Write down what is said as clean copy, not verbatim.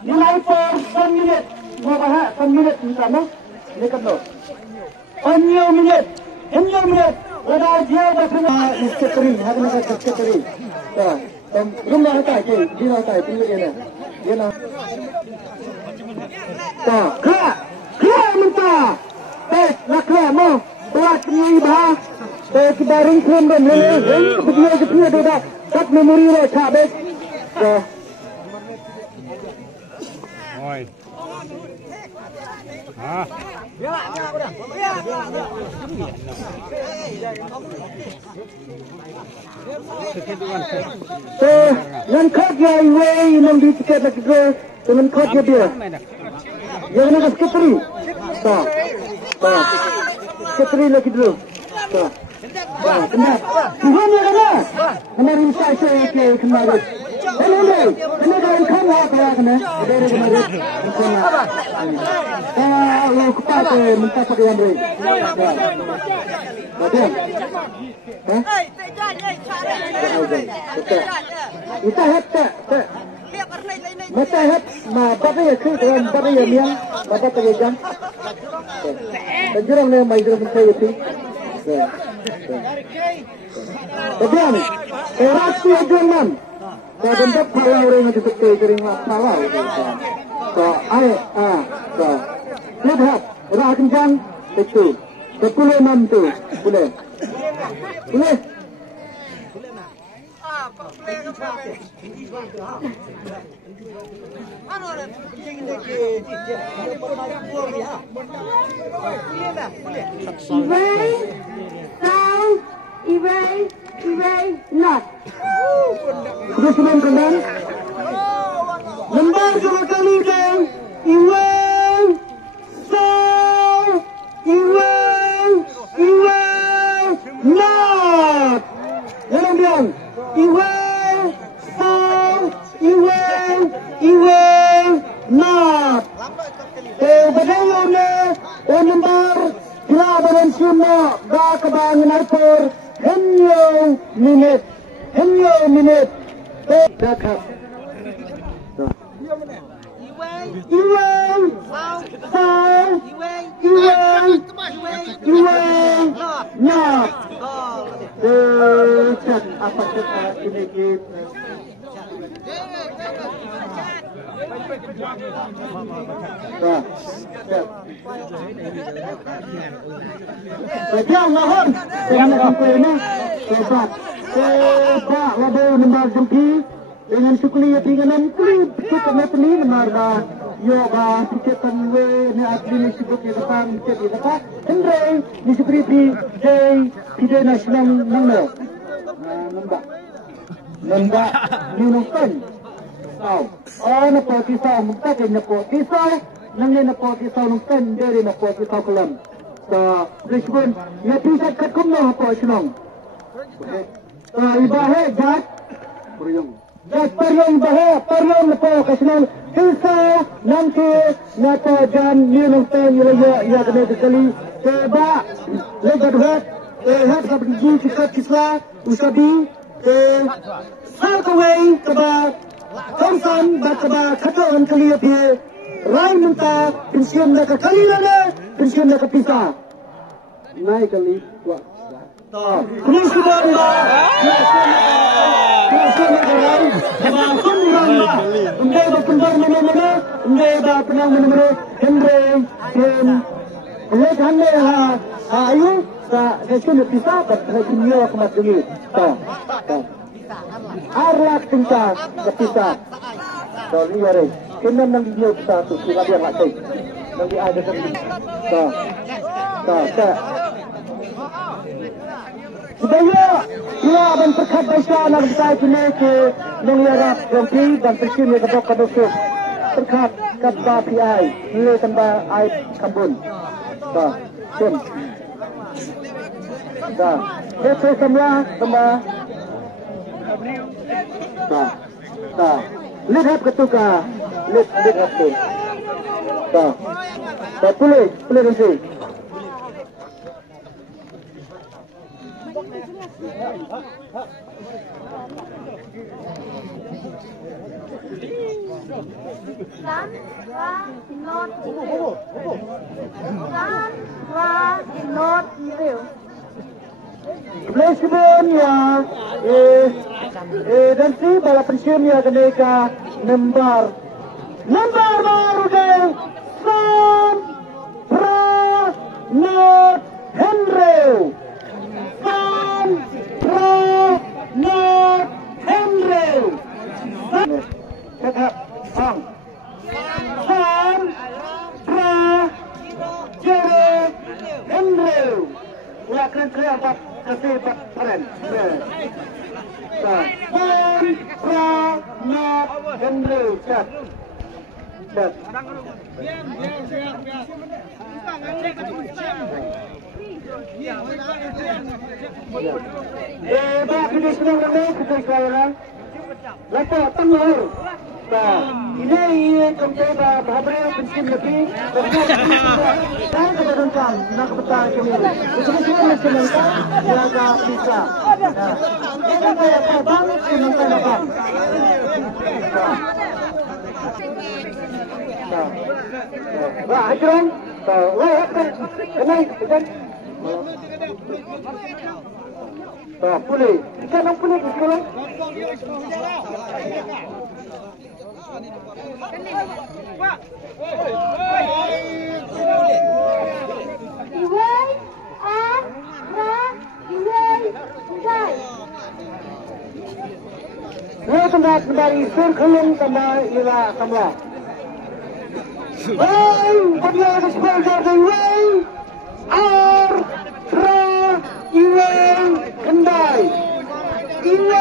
nilai per 1 minit mau bahas 1 minit misalnya dekat lo 1 minit ada dia berkena sekretari hari nak sekretari rumah tak je dia tak tunggu dia nak kena minta nak mau buat ni bah kita ring pun dan video dia kat memori lo tak Oi. Ah. Nan kod ya iwe nang di tiket lagi go dengan kod ya dia. Yang nak sekretari. Sekretari lagi dulu. Benar. Tuhan ya kena. Kemarin saya ke kemarin. Kena dalam kamera saya kena. Dari kemarin. Kalau kepada minta pakai yang baik. Betul. Kita tak. Mata hat ma bapa ya ke dengan bapa ya miang bapa tak jam. Dan jurang ni mai jurang saya itu. Betul. Erasi ajaran. Saya bentuk kalau orang itu seperti kering salah. So, so. Lihat, orang kencang itu. 10 tu, boleh. Boleh. Ibai, not. Sudah sebelum kembang. Lembar dua kali dan Ibai, not. Dalam biang. Ibai, not. Bagaimana lembar kira dan semua dah kebangan atur. Henyo minit. Dekat. Iwan. Nah. Dekat apa kita ini kita. Jangan lahon. Jangan sampai ini. Sebab label nombor jumpi dengan sukli dengan klip kita metni nombor yoga kita we ni asli ni sibuk ni depan kita depan Hendrai ni seperti Pidai Nasional Nunggu Nembak ni nungken napot kisah mungkin dia napot kisah nanti napot kisah nungken dari napot kisah kelam so Rishbun ya pisat kat kumno apa senang ibahe jat Perlong lepo kesenang Hilsa nanti Nata jan Nilong ten Ya kena sekali Seba Legat hat Hat kabdi sikat kisla Usabi Sakaway Kaba Kongsan Bakaba Katawan kali api Rai minta Pensiun nak kali lana Pensiun nak pisah Naik kali Wah Ini sudah Undai berkendar mana-mana, undai berpenang mana-mana, Hendrai, oleh kami ayu, saya nak pisah, saya punya kemas dulu. Arlak tingkah, kepisah. Sorry, yare. Kena nang dia pisah tu, sila dia nak cek. Nanti ada sendiri. Budaya ia dan perkat bangsa nak berkait kini ke mengiarap rompi dan terkini kepada kedosuk perkat kata PI nilai tambah air kambun. Sim. Itu semua tambah. Lihat ketuka, lihat tu. Boleh nanti. San Not Evil. Sebelumnya, dan si balap pensiunnya ketika nomor baru deh, San Not Henry, San Not Henry, tetap San Henry, ya keren Pak kasih Pak keren. San Not Henry, cat. Bagi di seluruh kita sekarang, lepas tengah. Ini kembali berhabis pensiun lebih. Dan kebetulan nak betul kembali. Semua menyenangkan, jaga bisa. Kita bayar terbang, menyenangkan apa? Wah, ajaran. Wah, kenai, kan? Pulih. Kita pulih di sekolah. Tempat kembali surkulung tambah ila tambah. Way, dia sponsor the way. Ar, tra, iway, kendai. Iway.